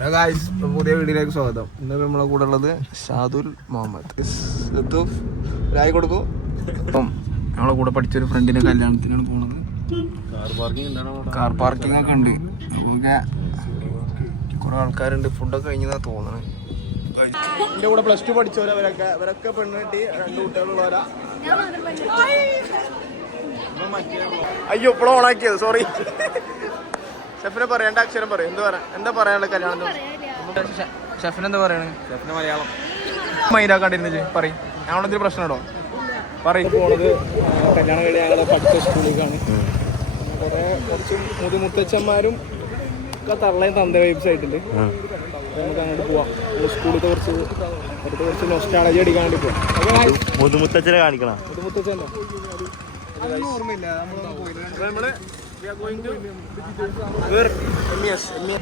Guys പുതിയ വീഡിയോയിലേക്ക് സ്വാഗതം. ഇന്ന് നമ്മളെ കൂടെ ഉള്ളത് ഷാദുൽ മുഹമ്മദ്. ലത്തൂഫ് രായി കൊടുക്കൂ. അപ്പം നമ്മളെ കൂടെ പഠിച്ചൊരു ഫ്രണ്ടിന്റെ കല്യാണത്തിനാണ് പോണത്. കാർ പാർക്കിംഗ് ഒക്കെ ഉണ്ട്. നമുക്ക് കുറെ ആൾക്കാരുണ്ട്. ഫുഡൊക്കെ കഴിഞ്ഞാ തോന്നണത് എന്റെ കൂടെ പ്ലസ് ടു പഠിച്ചവരവരൊക്കെ അവരൊക്കെ പെണ്ണ് കിട്ടി രണ്ട് കുട്ടികളുള്ളവരാ. അയ്യോ ഇപ്പോഴും ഓണാക്കിയത് സോറി ഷെഫിനെ പറയണ്ട അക്ഷരം പറയും. എന്ത് പറയാ എന്താ പറയാനുള്ള കല്യാണം ഷെഫിന് എന്താ പറയണേ? ഷെഫിന് മലയാളം. മൈൻഡാക്കാണ്ടിരുന്നു പറയും. ഞങ്ങളെന്തൊരു പ്രശ്നമുണ്ടോ പറയും. പോണത് കല്യാണ കളി ഞങ്ങൾ പഠിച്ച സ്കൂളിലേക്കാണ്. കുറെ കുറച്ച് മുതി മുത്തച്ഛന്മാരും ഒക്കെ തള്ളയും തന്ത വൈബ്സ് ആയിട്ടുണ്ട്. നമുക്ക് അങ്ങോട്ട് പോവാം. സ്കൂളിലത്തെ കുറച്ച് അടുത്ത കുറച്ച് നൊസ്റ്റാളജി അടിക്കാൻ വേണ്ടി പോവാം മുതുമുത്തച്ഛനെ കാണിക്കണം? മുതി മുത്തച്ഛന്റെ ഓർമ്മയില്ല. നമ്മൾ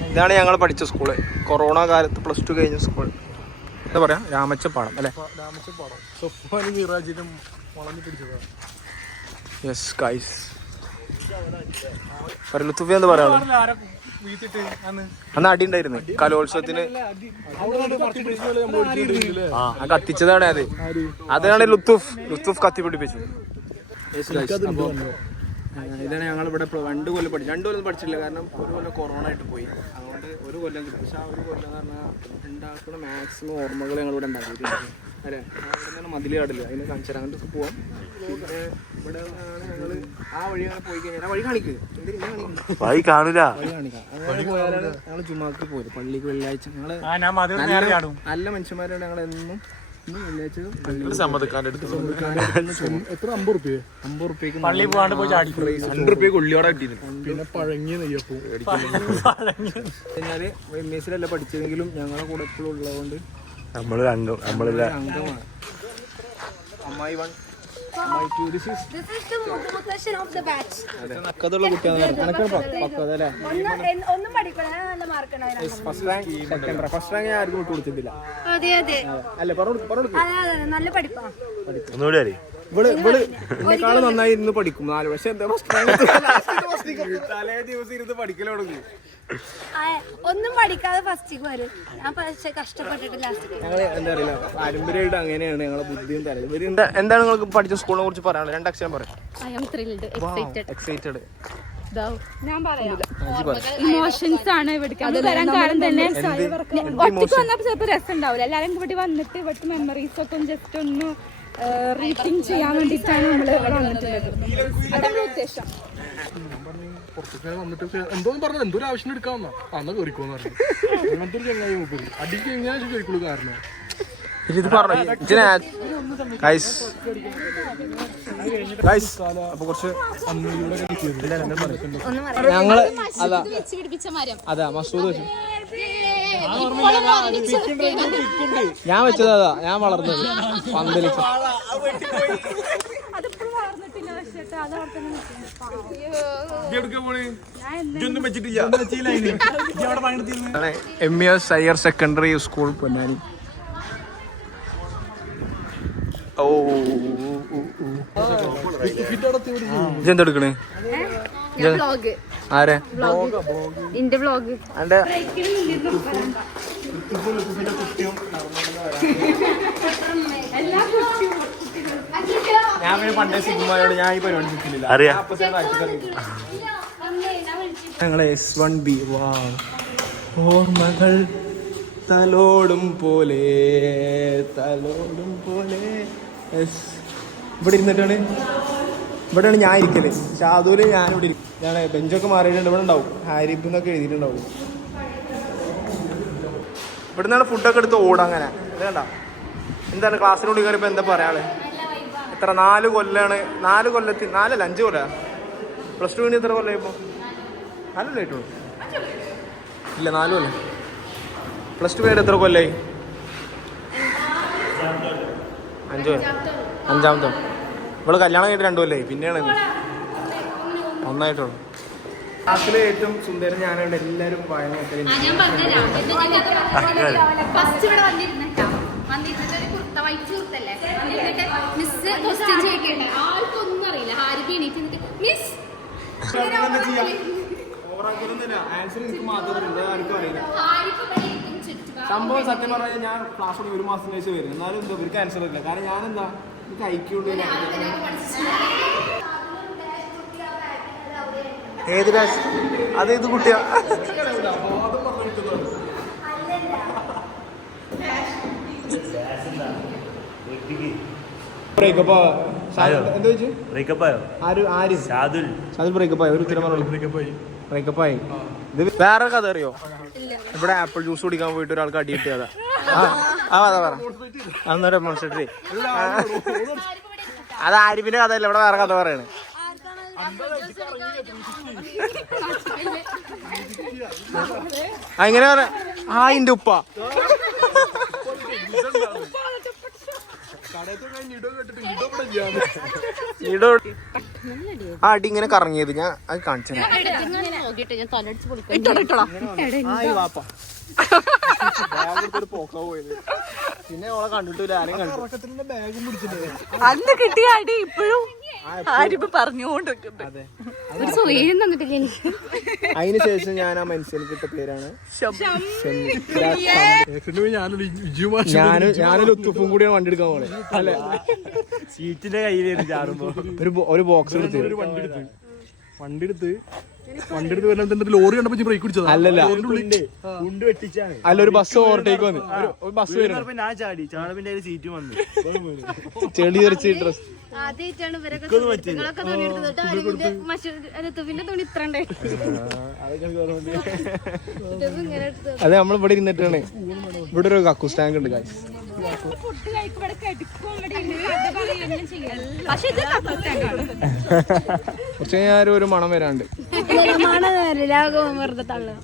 ഇതാണ് ഞങ്ങൾ പഠിച്ച സ്കൂൾ കൊറോണ കാലത്ത് പ്ലസ് ടു കഴിഞ്ഞ സ്കൂൾ എന്താ പറയാ? രാമച്ചപ്പാടം അല്ലെ? യെസ് ലുത്തുഫി എന്താ പറയാ അന്ന്? അടി ഉണ്ടായിരുന്നു. കലോത്സവത്തിന്. ആ കത്തിച്ചതാണ് അത്. അതാണ് ലുത്തുഫ്. ലുത്തുഫ് കത്തി പിടിപ്പിച്ചത് ഇതാണ് ഞങ്ങൾ ഇവിടെ രണ്ട് കൊല്ലം പഠിച്ചു രണ്ട് കൊല്ലം പഠിച്ചില്ല കാരണം ഒരു കൊല്ലം കൊറോണ ആയിട്ട് പോയി. അതുകൊണ്ട് ഒരു കൊല്ലം കിട്ടും. പക്ഷെ ആ ഒരു കൊല്ലം എന്ന് പറഞ്ഞാൽ ഉണ്ടാക്കുന്ന മാക്സിമം ഓർമ്മകൾ ഞങ്ങൾ ഇവിടെ ഉണ്ടാക്കിയിട്ടുണ്ട്. അല്ലേ? അവിടെ നിന്ന് മതിൽ കാടില്ല അതിന് അങ്ങോട്ട് പോവാം. പിന്നെ ഇവിടെ ഞങ്ങൾ ആ വഴി അങ്ങനെ പോയി കഴിഞ്ഞാൽ ആ വഴി കാണിക്കുക വഴി കാണില്ല. വഴി കാണിക്കാം. അങ്ങനെ പോയാലാണ് ഞങ്ങൾ ജുമാക്ക് പോയത്. പള്ളിക്ക് വെള്ളിയാഴ്ച. ഞങ്ങൾ നല്ല നല്ല മനുഷ്യന്മാരാണ് ഞങ്ങൾ എന്നും എത്ര? അമ്പത് റുപ്യ. അമ്പത് റുപ്യക്ക് പള്ളി പോകാണ്ട് പോയി ചാടി രണ്ട് റുപ്യ കൊള്ളിയോടെ കിട്ടിയിരുന്നു പിന്നെ പഴങ്ങിയ നെയ്യപ്പൂ കഴിഞ്ഞാൽ എം എസ് അല്ല പഠിച്ചതെങ്കിലും ഞങ്ങളെ കൂടെ എപ്പോഴും ഉള്ളതുകൊണ്ട് നമ്മൾ അംഗം നമ്മളില്ല അമ്മായി വൺ അമ്മായി two This is the mutation of the batch. പക്കതുള്ള കുട്ടിയാണ് ഒന്ന് പഠിക്കണം നല്ല മാർക്ക് ഉണ്ടായിരുന്നു first rank second first rank ഞാൻ ആർക്കും വിട്ടു കൊടുത്തിട്ടില്ല അതെ. അതെ. അല്ലേ പറഞ്ഞു നല്ല പഠിപ്പാ. അറിയും ഇവൾ ഇവൾ എന്നെക്കാളും നന്നായി ഇരുന്ന് പഠിക്കും. നാല് പക്ഷെ എന്താ തലേ ദിവസം ഇരുന്ന് പഠിക്കൽ തുടങ്ങി. ഒന്നും പഠിക്കാതെ ഫസ്റ്റിക്ക് വരും. ഞാൻ പക്ഷെ കഷ്ടപ്പെട്ടിട്ട് ലാസ്റ്റ് ഞങ്ങൾ എന്താ അറിയില്ല പാരമ്പര്യമായിട്ട് അങ്ങനെയാണ് ഞങ്ങളെ ബുദ്ധിയും തല ഇവർ എന്താണ് നിങ്ങൾക്ക് പഠിച്ച സ്കൂളിനെ കുറിച്ച് പറയാനുള്ളത്? രണ്ടക്ഷരം പറയാം. ഐ ആം എക്സൈറ്റഡ് എക്സൈറ്റഡ് ഞാൻ പറയാം. ഇമോഷൻസ് ആണ് ഇവിടേക്ക്. അത് വരാൻ കാരണം തന്നെ ഒറ്റയ്ക്ക് വന്നപ്പോ ചിലപ്പോ രസം ഉണ്ടാവില്ല. എല്ലാരും ഇവിടെ വന്നിട്ട് ഇവിടുത്തെ മെമ്മറീസ് ഒക്കെ ജസ്റ്റ് ഒന്ന് റീത്തിങ് ചെയ്യാൻ വേണ്ടിയിട്ടാണ് നമ്മൾ ഇവിടെ വന്നിട്ടുള്ളത്. അതാണ് ഉദ്ദേശം? വന്നിട്ട് എന്തോന്ന് പറഞ്ഞു എന്തോ ഒരു ആവശ്യം എടുക്കാവുന്ന അന്ന് കയറിക്കോന്ന് പറഞ്ഞു. അങ്ങനത്തെ ഒരു ചങ്ങായി മുപ്പത് അടിക്ക് എങ്ങനെയാ ചോദിക്കുള്ളൂ കാരണം. ഇത് പറഞ്ഞു. ഗൈസ് ഗൈസ് അപ്പൊ കുറച്ച് ഞങ്ങൾ അതാ. അതാ മസൂദ് വെച്ചു. ഞാൻ വെച്ചത് അതാ. ഞാൻ വളർന്നത്. Panthali M S higher secondary school Ponnani. ഓ ഇതെന്തെടുക്കണേ ആരെ? ഇന്റെ വ്ളോഗ് ഞാൻ പിന്നെ പണ്ടേ സിനിമയോട് ഞാൻ ഈ പരിപാടി നിൽക്കുന്നില്ല അറിയാം. ഞങ്ങളെ എസ് വൺ ബി വാ ഓർമ്മകൾ തലോടും പോലെ തലോടും പോലെ. എസ് ഇവിടെ ഇരുന്നിട്ടാണ്. ഇവിടെയാണ് ഞാൻ ഇരിക്കൽ. ഷാദൂൽ ഞാൻ ഇവിടെ ഇരിക്കും. ഞാൻ ബെഞ്ചൊക്കെ മാറിയിട്ടുണ്ട്. ഇവിടെ ഉണ്ടാവും. ഹാരിപ്പ് എന്നൊക്കെ എഴുതിയിട്ടുണ്ടാവും. ഇവിടെ നിന്നാണ് ഫുഡൊക്കെ എടുത്ത് ഓടാം അങ്ങനെ. അതേണ്ടാ എന്താണ് ക്ലാസ്സിനുള്ളിൽ കയറിയപ്പോൾ എന്താ പറയാൾ എത്ര? നാല് കൊല്ലാണ്. നാല് കൊല്ലത്തിൽ നാലല്ല അഞ്ച് കൊല്ല? പ്ലസ് ടു കഴിഞ്ഞ് എത്ര കൊല്ലം നാലല്ലേ ആയിട്ടുള്ളൂ. ഇല്ല നാല് കൊല്ലം. പ്ലസ് ടു കഴിഞ്ഞിട്ട് എത്ര കൊല്ലായി? അഞ്ച് കൊല്ലം. അഞ്ചാമത്തെ. ഇവൾ കല്യാണം കഴിഞ്ഞിട്ട് രണ്ടു കൊല്ലേ പിന്നെയാണ് ഒന്നായിട്ടുള്ളു. ക്ലാസ്സിലെ ഏറ്റവും സുന്ദരൻ ഞാനാണ് അറിയില്ല. സംഭവം സത്യം പറഞ്ഞാൽ ഞാൻ ക്ലാസ് ഒരു മാസം കഴിച്ച് വരും എന്നാലും എന്താ ഇവർക്ക് ആൻസർ ഇല്ല. കാരണം ഞാൻ എന്താ ഏത് രാശി അതേത് കുട്ടിയാ? ബ്രേക്കപ്പ്? ബ്രേക്കപ്പ് ആയോ ആര് ആര്? ഷാദുൽ അത് ബ്രേക്കപ്പ് ആയി ഒരു ഉത്തരം പറഞ്ഞു ബ്രേക്കപ്പ് ആയി ഇത് വേറെ കഥ അറിയോ? ഇവിടെ ആപ്പിൾ ജ്യൂസ് കുടിക്കാൻ പോയിട്ട് ഒരാൾക്ക് അടി കിട്ടിയതാ. ആ അതാ പറ അന്നേരം ഡെമോൺസ്ട്രേറ്റ് അത് ആരിഫിന്റെ കഥയല്ല ഇവിടെ വേറെ കഥ പറയണേ. അങ്ങനെ പറ. ആ ഇന്റെ ഉപ്പ. ഇടോ. ആ അടി ഇങ്ങനെ കറങ്ങിയത്. ഞാൻ അത് കാണിച്ചു പിന്നെ ഓളെ കണ്ടിട്ടില്ല കണ്ടു. അന്ന് കിട്ടിയ അടി ഇപ്പോഴും ആരിപ്പോ പറഞ്ഞുകൊണ്ടിരിക്കുന്നത് ഒരു സ്വയം തന്നിട്ടില്ല എനിക്ക്? അതിന് ശേഷം ഞാൻ ആ മനുഷ്യന് ഇട്ട പേരാണ് ഞാനൊരു ഞാനും ഉത്തുപ്പും കൂടിയാണ് വണ്ടി എടുക്കാൻ പോണേ. അല്ലെ? സീറ്റിന്റെ കയ്യിലേക്ക് ചാടുമ്പോ. ഒരു ബോക്സ് എടുത്ത് ഒരു വണ്ടി എടുത്ത് വണ്ടി എടുത്ത് ലോറി കണ്ടപ്പോ ബ്രേക്ക് പിടിച്ചതാ. അല്ലല്ല. കുണ്ട് വെട്ടിച്ചാണ്. അല്ല ഒരു ബസ് ഓവർടേക്ക് വന്നു. ഒരു- ഒരു ബസ് വരുന്നു. ഞാൻ ചാടി. ചാടപ്പിന്റെ സീറ്റ് വന്നു. ചെളി തെറിച്ച് ഡ്രസ് ആദ്യമായിട്ടാണ് ഇവരൊക്കെ സുഹൃത്തുക്കളൊക്കെ തുണി എടുത്തത് ആരെങ്കിലും മഷ തുണി ഇത്ര അതെ നമ്മളിവിടെ ഇരുന്നിട്ടാണ്. ഇവിടെ ഒരു കക്കൂസ് ടാങ്ക് ഉണ്ട് കാശ് കുറച്ച് കഴിഞ്ഞാൽ ഒരു മണം വരാണ്ട്. മണം വെറുതെ തള്ളുക.